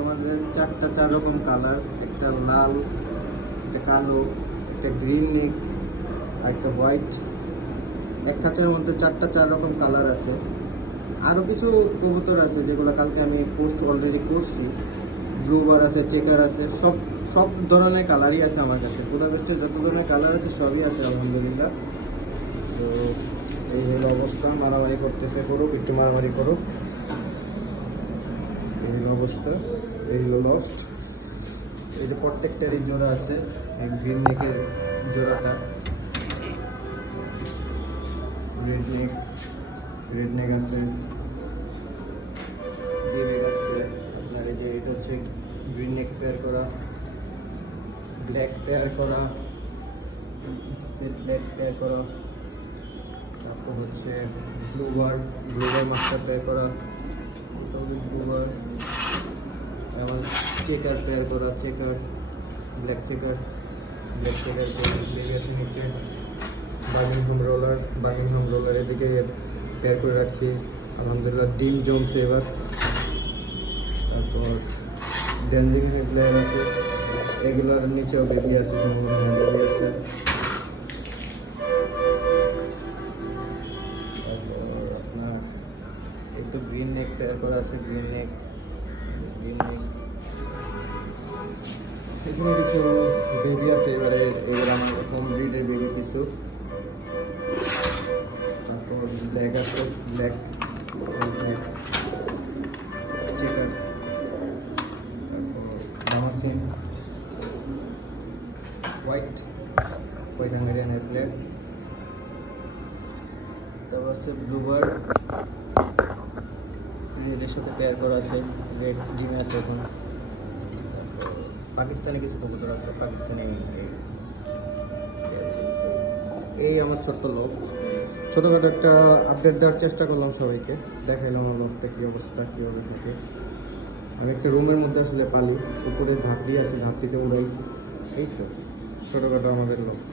আমাদের চার রকম কালার, একটা লাল, একটা কালো, একটা গ্রিন নেক আর একটা হোয়াইট। এক খাঁচার মধ্যে চার রকম কালার আছে। আরও কিছু কবুতর আছে যেগুলো কালকে আমি পোস্ট অলরেডি করছি। ব্লুবার আছে, চেকার আছে, সব ধরনের কালারই আছে আমার কাছে। বুদাপেস্টের যত ধরনের কালার আছে সবই আছে আলহামদুলিল্লাহ। তো এই হলো অবস্থা। মারামারি করতেছে, করুক, একটু মারামারি করুক। এই হলো অবস্থা, এই হলো লস্ট। এই যে প্রত্যেকটারই জোড়া আছে, এই গ্রিন নেকের জোড়াটা, রেড নেক আছে, আপনার এই যে এটা হচ্ছে গ্রিন নেক পেয়ার করা, ব্ল্যাক পেয়ার করা, ব্ল্যাক পেয়ার করা, তারপর হচ্ছে ব্লুবার মাস্টার পেয়ার করা, ব্লুবার, এবং চেকার পেয়ার করা, ব্ল্যাক চেকার বেরিয়েছে নিচে। বার্মিংহাম রোলার এদিকে পেয়ার করে রাখছি আলহামদুলিল্লাহ। ডিম জমছে এবার। তারপর ড্যান্সিং হেডলাইন আছে, এগুলোর নিচেও বেবি আছে, বেবি আছে। তারপর আপনার একটু গ্রিন নেক পেয়ার করা আছে, গ্রিন নেক। এখানে কিছু বেবি আছে, এবারে আমার হোম ব্রিডের বেবি কিছু। তারপর ব্ল্যাক আছে, ব্ল্যাক চেকার, তারপর ডামাসিন, হোয়াইট আমেরিকান এয়ারপ্লেন। তারপর আছে ব্লুবার, রেডের সাথে পেয়ার করা আছে, রেড ডিমে আছে এখন। পাকিস্তানি কিছু কবুতর আছে, পাকিস্তানি। এই আমার ছোট্ট লফট, ছোটোখাটো একটা আপডেট দেওয়ার চেষ্টা করলাম সবাইকে, দেখাইলাম আমার লফটটা কী অবস্থা, কীভাবে থাকে। আমি একটা রুমের মধ্যে আসলে পালি, উপরে ধাপড়ি আছে, ধাপড়িতে উড়াই। এই তো ছোটোখাটো আমাদের লফট।